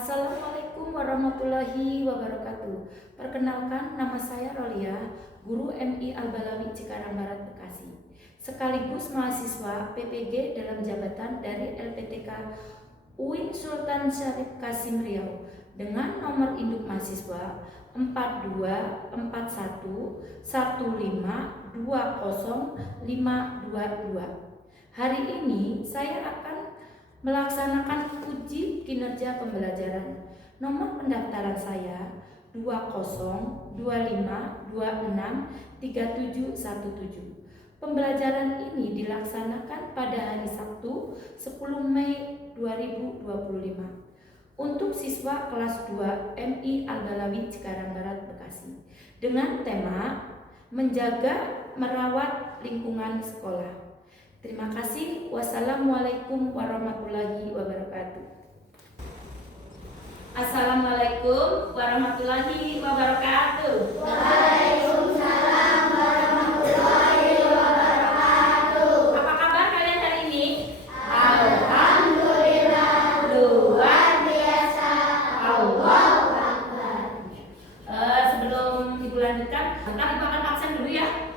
Assalamualaikum warahmatullahi wabarakatuh. Perkenalkan, nama saya Rolia, guru MI Al-Balawi Cikarang Barat, Bekasi. Sekaligus mahasiswa PPG dalam jabatan dari LPTK UIN Sultan Syarif Kasim Riau dengan nomor induk mahasiswa 424151520522. Hari ini saya akan melaksanakan uji kinerja pembelajaran. Nomor pendaftaran saya 2025263717. Pembelajaran ini dilaksanakan pada hari Sabtu 10 Mei 2025 untuk siswa kelas 2 MI Al-Balawi Cikarang Barat, Bekasi dengan tema menjaga merawat lingkungan sekolah. Terima kasih. Wassalamualaikum warahmatullahi wabarakatuh. Assalamualaikum warahmatullahi wabarakatuh. Waalaikumsalam warahmatullahi wabarakatuh. Apa kabar kalian hari ini? Alhamdulillah, luar biasa. Allahu Akbar. Sebelum Ibu lanjutkan, Ibu akan absen dulu ya.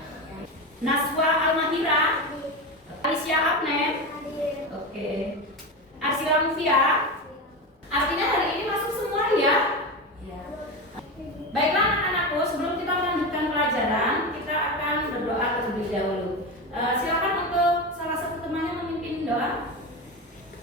Naswa Al-Mahira, Alicia Abner, oke. Arsila Mufia. Artinya hari ini masuk semua ya? Ya. Baiklah anak-anakku, sebelum kita melanjutkan pelajaran, kita akan berdoa terlebih dahulu. Silakan untuk salah satu temannya memimpin doa.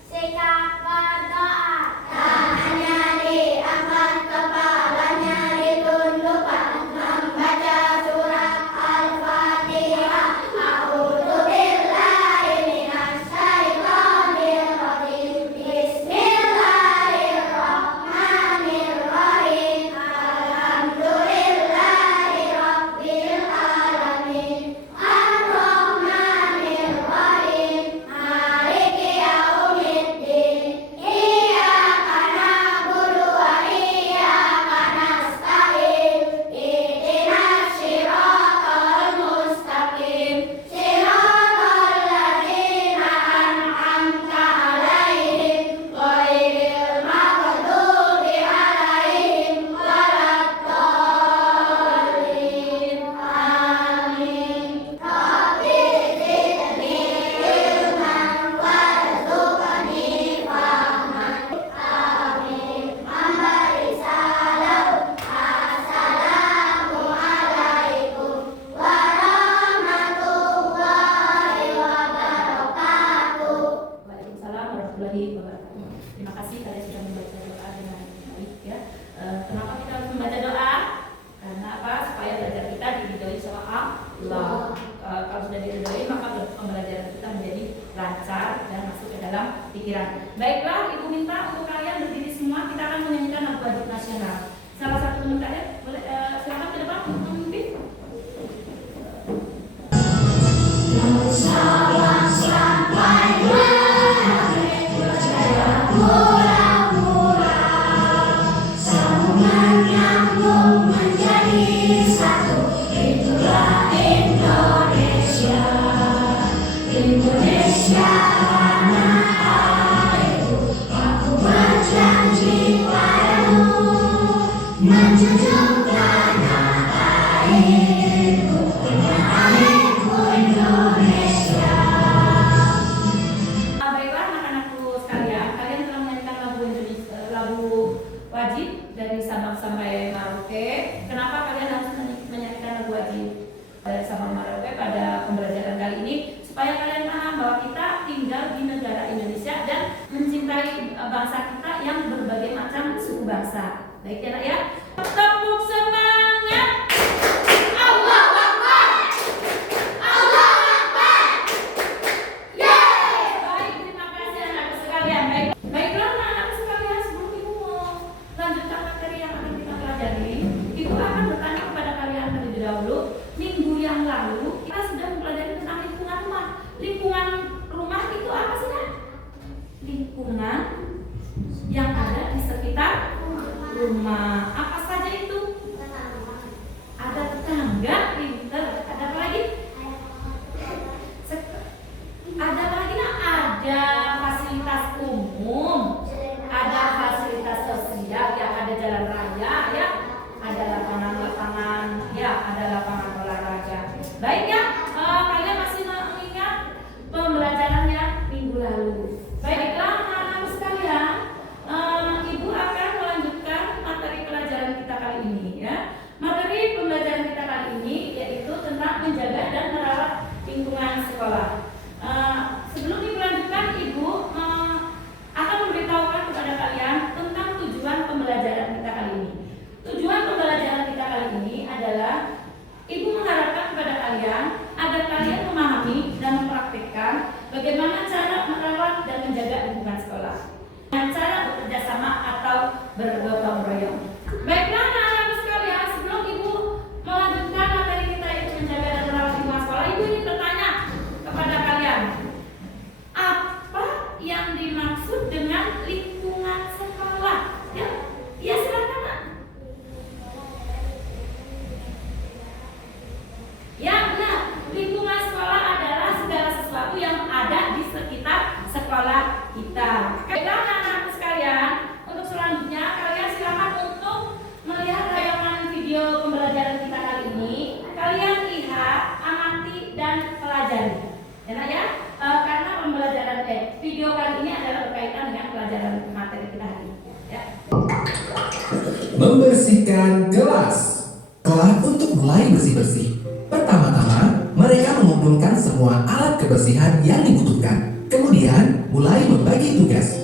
Sikap berdoa, tangannya diangkat, kepalanya ditundukkan, membaca surat Al-Fatihah. A'udzubillahi minasyaitonir rajim. Bismillahirrahmanirrahim. Alhamdulillahi rabbil alamin. Ar-Rahmanir-Rahim. Maliki yaumiddin. Iyyaka na'budu wa iyyaka nasta'in. Ihdinas siratal mustaqim. Siratal ladzina an'amta 'alaihim ghairil maghdubi 'alaihim waladdallin. Amin. Rabbi zidni ilman warzuqni fahman. Amin. Memberi salam. Assalamualaikum warahmatullahi wabarakatuh. Waalaikumsalam warahmatullahi wabarakatuh. Terima kasih kalian sudah membaca doa dengan baik ya. Kenapa kita harus membaca doa? Karena apa? Supaya belajar kita diridhoi sama Allah. Kalau sudah diridhoi maka pembelajaran kita menjadi lancar dan masuk ke dalam pikiran. Baiklah, Ibu minta untuk kalian berdiri semua. Kita akan menyanyikan lagu wajib nasional. Salah satu teman kalian boleh silakan ke depan untuk memimpin. Indonesia tanah airku, aku berjanji padamu menjunjung tanah airku dengan airku Indonesia. Baiklah anak-anakku sekalian, kalian telah menyanyikan lagu wajib dari Sabang sampai Merauke. Kenapa kalian harus menyanyikan lagu wajib dari Sabang Merauke pada pembelajaran kali ini? Supaya kalian paham bahwa kita tinggal di negara Indonesia dan mencintai bangsa kita yang berbagai macam suku bangsa. Baik ya nak ya? Tepuk semangat! Allahu Akbar! Allahu Akbar! Yeay! Baik, terima kasih anak-anak sekalian. Baiklah anak-anak sekalian, sebelum Ibu mau lanjutkan materi yang akan kita pelajari, Ibu akan bertanya kepada kalian terlebih dahulu. Minggu yang lalu kita sudah mempelajari tentang lingkungan rumah. Lingkungan rumah itu apa sih nak? Lingkungan yang ada di sekitar rumah. Apa saja itu? Ada tetangga, pinter. Ada apa lagi? Ada apa lagi nak? Ada fasilitas umum, ada fasilitas sosial. bergotong royong. Baiklah anak-anak sekalian, sebelum Ibu melanjutkan materi kita itu menjaga dan merawat lingkungan sekolah, Ibu ingin bertanya kepada kalian, apa yang dimaksud dengan lingkungan sekolah? Ya silakan. Ya benar, lingkungan sekolah adalah segala sesuatu yang ada di sekitar sekolah kita. Baiklah anak-anak sekalian, untuk selanjutnya kalian silakan untuk melihat tayangan video pembelajaran kita kali ini. Kalian lihat, amati dan pelajari. Enak ya? Karena pembelajaran video kali ini adalah berkaitan dengan pelajaran materi kita hari ini. Ya. Membersihkan kelas. Kelas untuk mulai bersih-bersih. Pertama-tama, mereka mengumpulkan semua alat kebersihan yang dibutuhkan. Kemudian, mulai membagi tugas.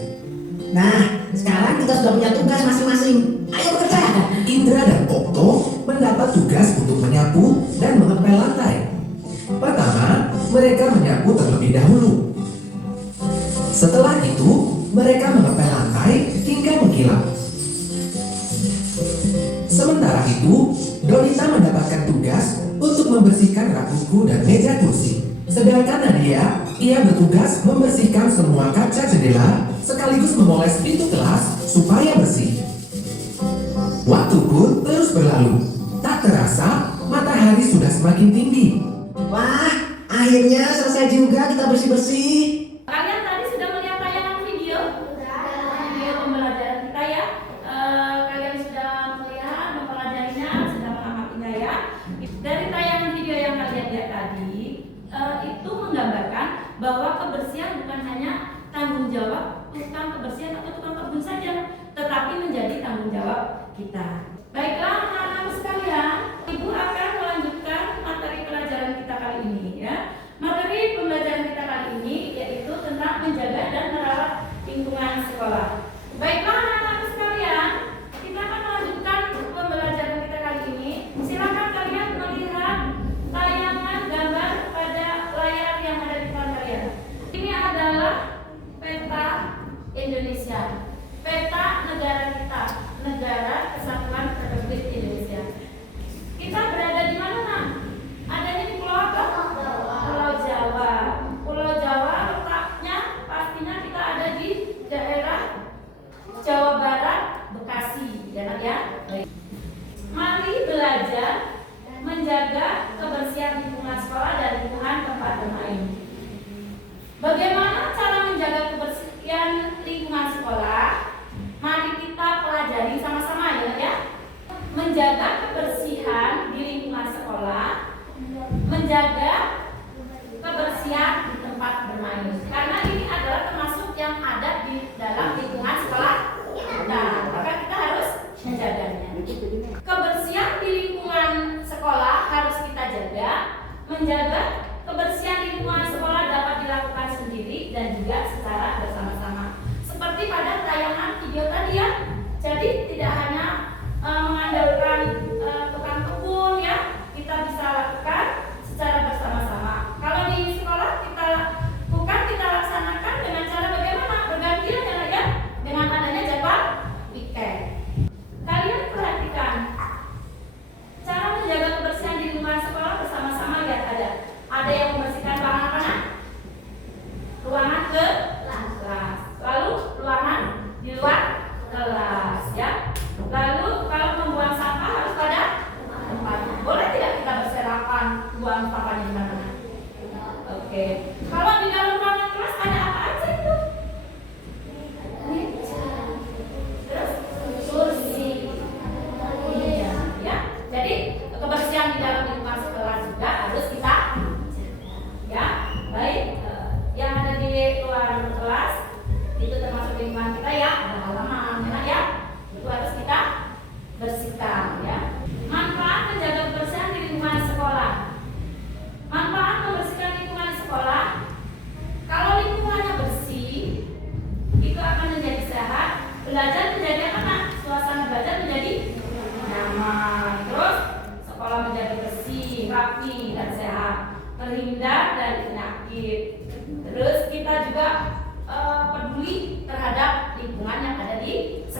Nah, sekarang kita sudah punya tugas masing-masing. Ayo bekerja. Indra dan Okto mendapat tugas untuk menyapu dan mengepel lantai. Pertama, mereka menyapu terlebih dahulu. Setelah itu, mereka mengepel lantai hingga mengkilap. Sementara itu, Donita mendapatkan tugas untuk membersihkan rak buku dan meja kursi. Sedangkan Nadia, ia bertugas membersihkan semua kaca jendela sekaligus memoles pintu kelas supaya bersih. Waktu pun terus berlalu. Tak terasa, matahari sudah semakin tinggi. Wah, akhirnya selesai juga kita bersih-bersih. Kalian tadi sudah melihat tayangan video? Video pembelajaran kita ya. Kalian sudah melihat, mempelajarinya, sudah mengamatinya ya. Dari tayangan video yang kalian lihat tadi, itu menggambarkan bahwa kebersihan bukan hanya tanggung jawab tukang kebersihan atau tukang kebun saja, tetapi menjadi tanggung jawab kita. Baiklah anak-anak sekalian, Ibu akan melanjutkan materi pelajaran kita kali ini ya. Materi pembelajaran kita kali ini yaitu tentang menjaga dan merawat lingkungan sekolah. Baiklah anak-anak sekalian, kita akan melanjutkan pembelajaran kita kali ini. Silakan kalian melihat tayangan gambar pada layar yang ada di depan kalian. Ini adalah peta Indonesia, peta negara kita, Negara Kesatuan Republik Indonesia. Kita berada di mana, Nak? Adanya di pulau apa? Pulau Jawa. Pulau Jawa letaknya pastinya kita ada di daerah Jawa Barat, Bekasi, ya Nak ya. Mari belajar menjaga kebersihan lingkungan sekolah dan lingkungan tempat bermain. Bagaimana cara menjaga kebersihan lingkungan sekolah? Mari kita pelajari sama-sama ya. Menjaga kebersihan di lingkungan sekolah, menjaga kebersihan di tempat bermain. Karena ini adalah termasuk yang ada di dalam lingkungan sekolah kita, maka kita harus menjaganya. Kebersihan di lingkungan sekolah harus kita jaga. Menjaga kebersihan di lingkungan sekolah dapat dilakukan sendiri dan juga secara bersama-sama. Seperti pada tayangan video tadi ya. Jadi tidak hanya mengandalkan tukang kebun ya, kita bisa lakukan secara bersama-sama. Kalau di sekolah kita lakukan, kita laksanakan dengan cara bagaimana? Bergantian ya, dengan adanya jadwal weekend. Kalian perhatikan cara menjaga kebersihan di lingkungan sekolah bersama-sama. Lihat ada yang membersihkan ruangan mana? Ruangan kelas. Lalu ruangan di luar kelas ya.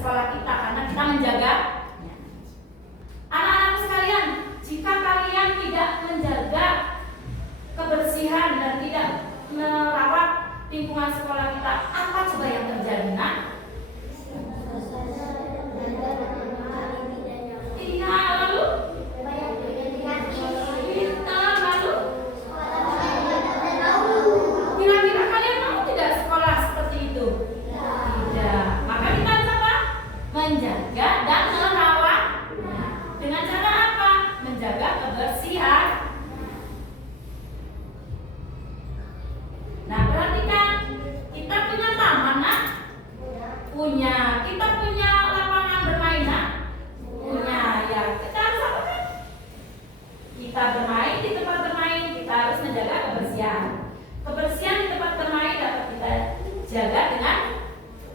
sekolah kita karena kita menjaga. Anak-anak sekalian, jika kalian tidak menjaga kebersihan dan tidak merawat lingkungan sekolah kita, apa coba yang terjadi, nak? Iya, lalu? Kira-kira kalian mau tidak sekolah seperti itu? Tidak. Maka kita harus apa? Menjaga dan merawat. Dengan cara apa? Menjaga kebersihan. Nah, perhatikan, kita punya taman, nak? Punya. Kita punya lapangan bermain, nak? Punya. Ya, kita harus apa kan? Kita bermain di tempat bermain, kita harus menjaga kebersihan. Kebersihan di tempat bermain dapat kita jaga dengan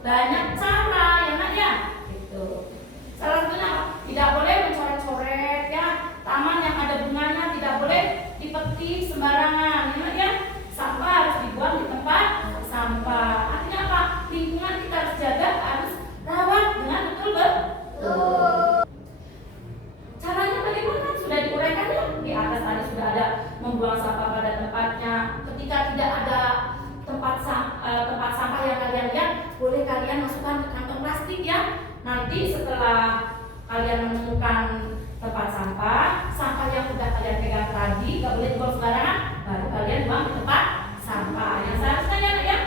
banyak cara, ya nak ya? Gitu. Salah satunya tidak boleh mencoret-coret, ya. Taman yang ada bunganya tidak boleh dipetik sembarangan, ya nak ya? Sampah harus dibuang di tempat sampah. Artinya apa? Lingkungan kita harus jaga, harus rawat dengan betul. Caranya bagaimana? Sudah diuraikan ya? Di atas tadi sudah ada membuang sampah pada tempatnya. Ketika tidak ada tempat sampah yang kalian lihat, boleh kalian masukkan ke kantong plastik ya. Nanti setelah kalian menemukan tempat sampah yang sudah kalian pegang tadi, gak boleh dibuang sembarangan, baru kalian buang di tempat sampah yang seharusnya ya.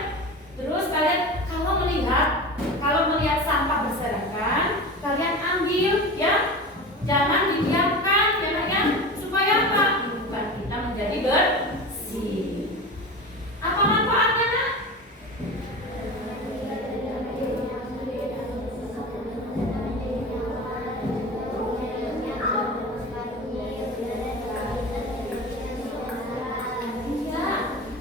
Terus kalian kalau melihat sampah berserakan, kalian ambil ya, jangan didiamkan ya nak ya, supaya apa? Lingkungan kita menjadi bersih. Apa manfaatnya, nak? Iya,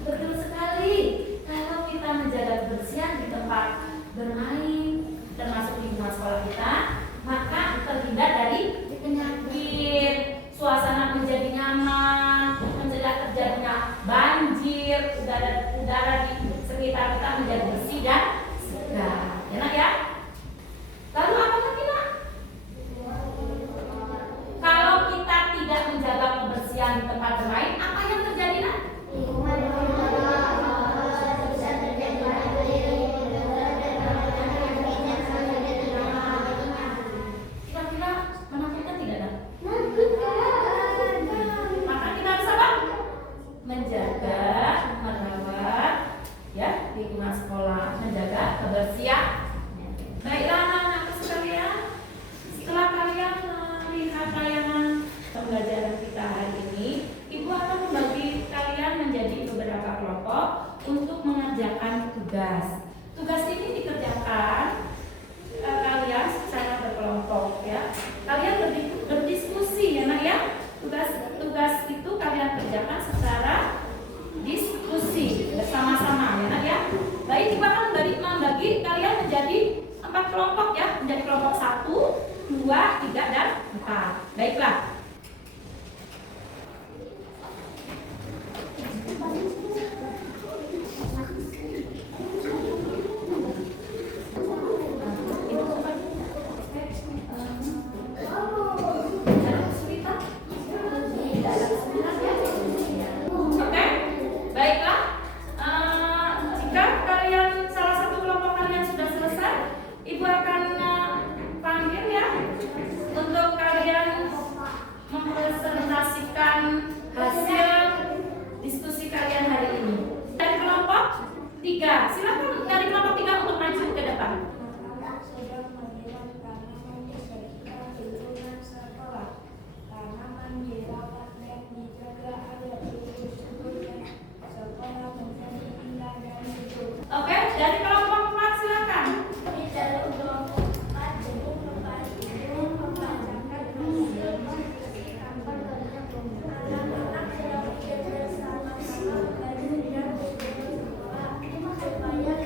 betul sekali. Kalau kita menjaga kebersihan di tempat bermain, termasuk lingkungan sekolah kita, maka terhindar dari penyakit, suasana menjadi nyaman, mencegah terjadinya banjir, udara di sekitar kita menjadi bersih dan segar. Ya nak ya? Lalu apa lagi, nak? Kalau kita tidak menjaga kebersihan di tempat bermain, apa yang terjadi, nak? Kira-kira menakutkan tidak, nak? Maka kita harus apa? Menjaga, merawat ya lingkungan sekolah, menjaga kebersihan. Baiklah anak-anak sekalian, setelah kalian melihat tayangan pembelajaran kita hari ini, Ibu akan membagi kalian menjadi beberapa kelompok untuk mengerjakan tugas. Tugas ini dikerjakan kalian secara berkelompok ya. Kalian berdiskusi ya nak ya. Tugas itu kalian kerjakan secara diskusi bersama-sama ya nak ya. Baik, Ibu akan membagi kalian menjadi 4 kelompok ya, menjadi kelompok 1, 2, 3 dan 4. Baiklah. Oke, baiklah. Jika kalian salah satu kelompok kalian sudah selesai, Ibu akan panggil ya untuk kalian mempresentasikan hasil diskusi kalian hari ini. Dari kelompok 3, silakan dari kelompok 3 untuk maju ke depan. Oke, dari kelompok 4 silakan. Supaya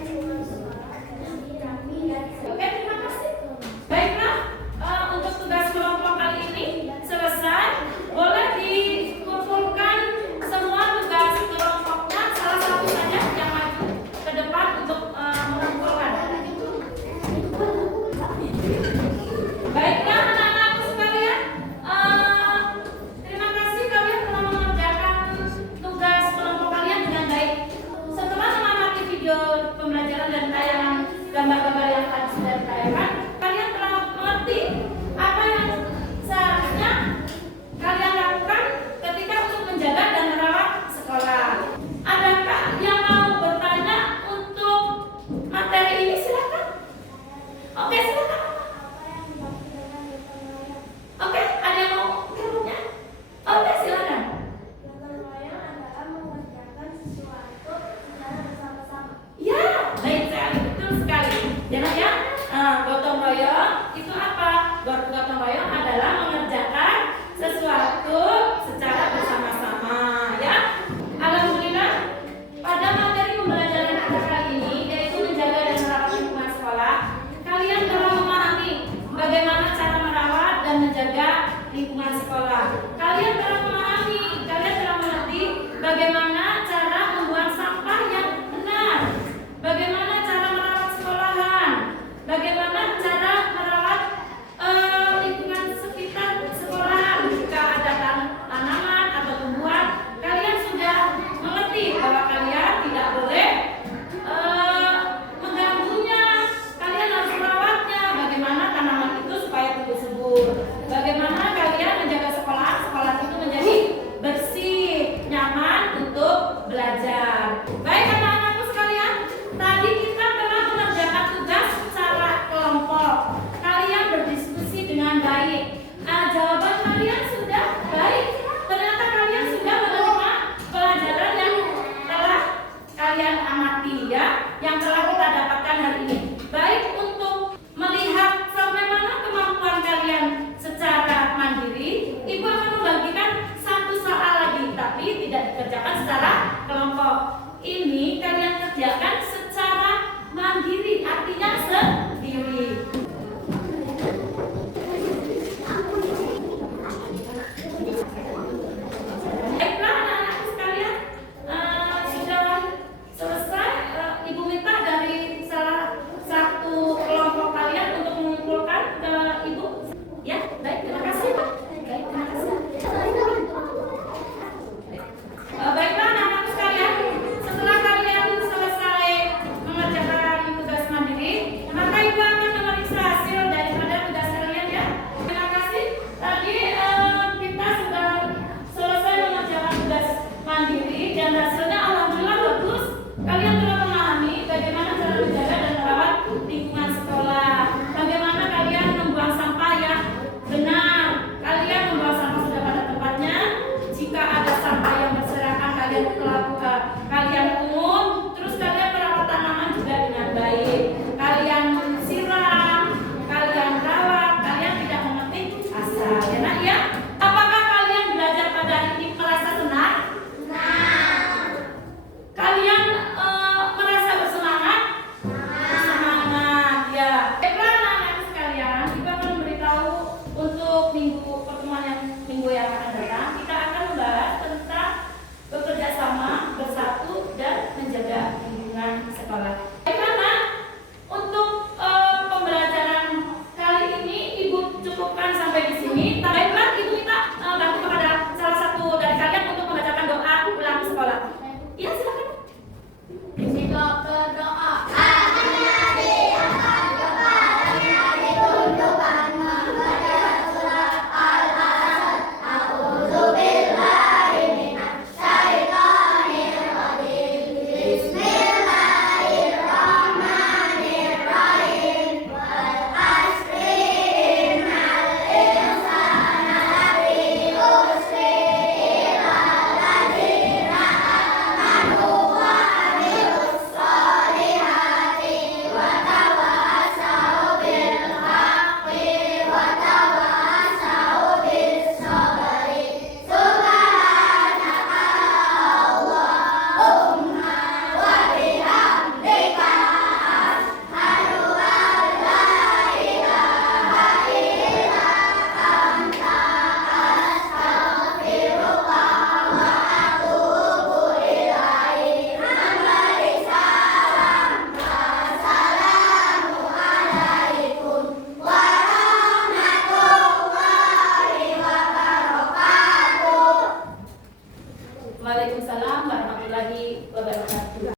lingkungan sekolah. Kalian telah memahami, kalian telah mengerti bagaimana